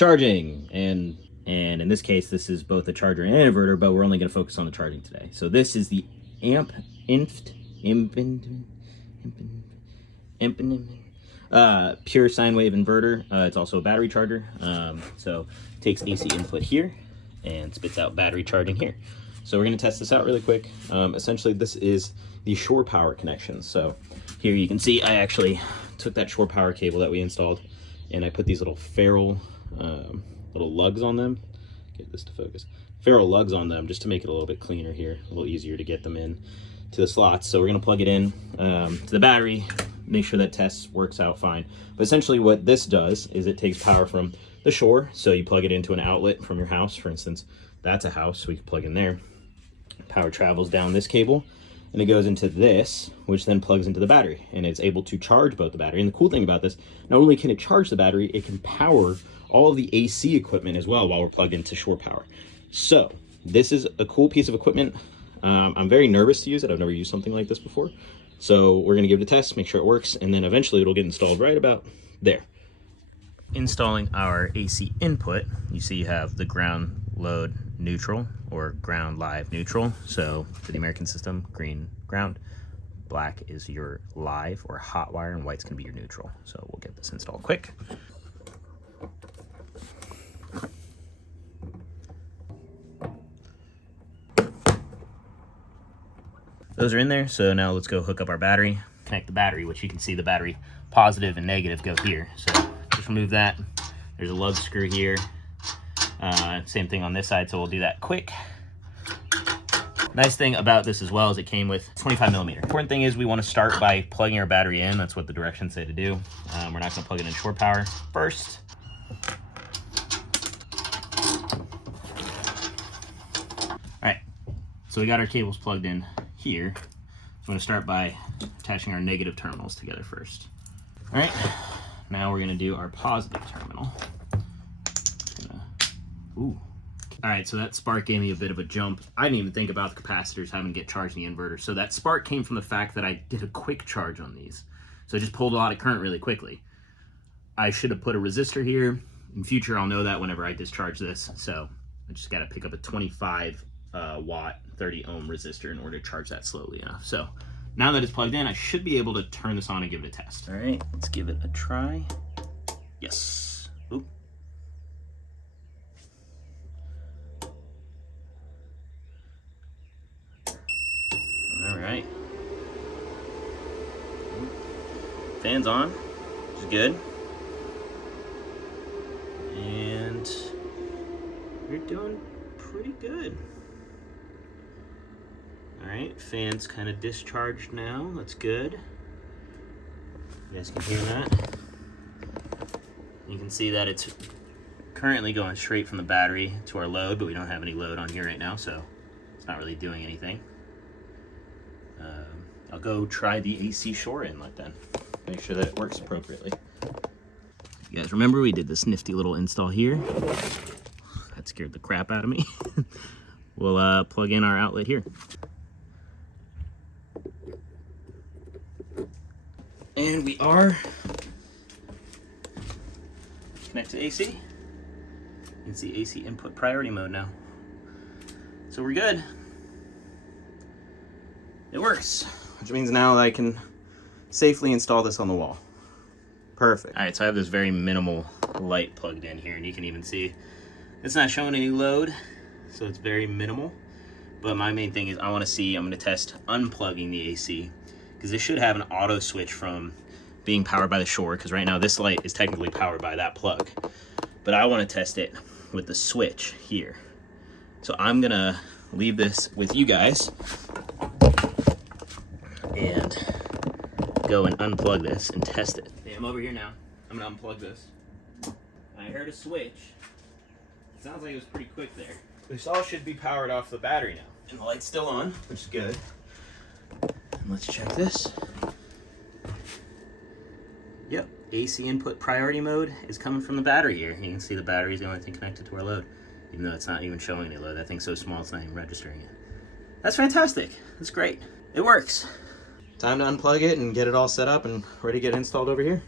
charging. And in this case, this is both a charger and an inverter, but we're only going to focus on the charging today. So this is the Ampinvt pure sine wave inverter. It's also a battery charger. So it takes AC input here and spits out battery charging here. So we're going to test this out really quick. Essentially, this is the shore power connection. So here you can see I actually took that shore power cable that we installed and I put these little ferrule little lugs on them. Get this to focus. Ferrule lugs on them just to make it a little bit cleaner here, a little easier to get them in to the slots. So we're going to plug it in to the battery, make sure that test works out fine. But essentially what this does is it takes power from the shore. So you plug it into an outlet from your house. For instance, that's a house, so we can plug in there. Power travels down this cable and it goes into this, which then plugs into the battery, and it's able to charge both the battery. And the cool thing about this, not only can it charge the battery, it can power all of the AC equipment as well while we're plugged into shore power. So this is a cool piece of equipment. I'm very nervous to use it. I've never used something like this before. So we're gonna give it a test, make sure it works, and then eventually it'll get installed right about there. Installing our AC input, you see you have the ground load neutral or ground live neutral. So for the American system, green ground, black is your live or hot wire, and white's gonna be your neutral. So we'll get this installed quick. Those are in there, so now let's go hook up our battery, connect the battery, which you can see the battery positive and negative go here. So just remove that. There's a lug screw here. Same thing on this side, so we'll do that quick. Nice thing about this as well is it came with 25 millimeter. Important thing is we want to start by plugging our battery in. That's what the directions say to do. We're not going to plug it in shore power first. All right, so we got our cables plugged in here. So I'm going to start by attaching our negative terminals together first. All right, now we're going to do our positive terminal. Ooh. All right, so that spark gave me a bit of a jump. I didn't even think about the capacitors having to get charged in the inverter. So that spark came from the fact that I did a quick charge on these. So I just pulled a lot of current really quickly. I should have put a resistor here. In future, I'll know that whenever I discharge this. So I just got to pick up a 25 watt 30 ohm resistor in order to charge that slowly enough. So now that it's plugged in, I should be able to turn this on and give it a test. All right, let's give it a try. Yes. Oop. All right. Fan's on, which is good. And we're doing pretty good. All right, fan's kind of discharged now. That's good. You guys can hear that. You can see that it's currently going straight from the battery to our load, but we don't have any load on here right now, so it's not really doing anything. I'll go try the AC shore inlet then. Make sure that it works appropriately. You guys remember we did this nifty little install here? That scared the crap out of me. We'll plug in our outlet here. And we are connected to AC. You can see AC input priority mode now. So we're good. It works, which means now that I can safely install this on the wall. Perfect. All right, so I have this very minimal light plugged in here, and you can even see it's not showing any load, so it's very minimal. But my main thing is I'm going to test unplugging the AC, because this should have an auto switch from being powered by the shore, because right now this light is technically powered by that plug. But I want to test it with the switch here. So I'm going to leave this with you guys and go and unplug this and test it. Okay, I'm over here now. I'm going to unplug this. I heard a switch. It sounds like it was pretty quick there. This all should be powered off the battery now. And the light's still on, which is good. And let's check this. Yep, AC input priority mode is coming from the battery here. You can see the battery is the only thing connected to our load. Even though it's not even showing any load. That thing's so small it's not even registering it. That's fantastic. That's great. It works. Time to unplug it and get it all set up and ready to get installed over here.